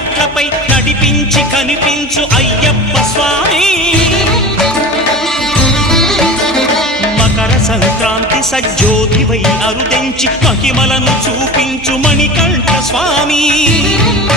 మెట్లపై నడిపించి కనిపించు అయ్యప్ప స్వామి మకర సంక్రాంతి సజ్జోతివై అరుదెంచి మహిమలను చూపించు మణికంఠ స్వామి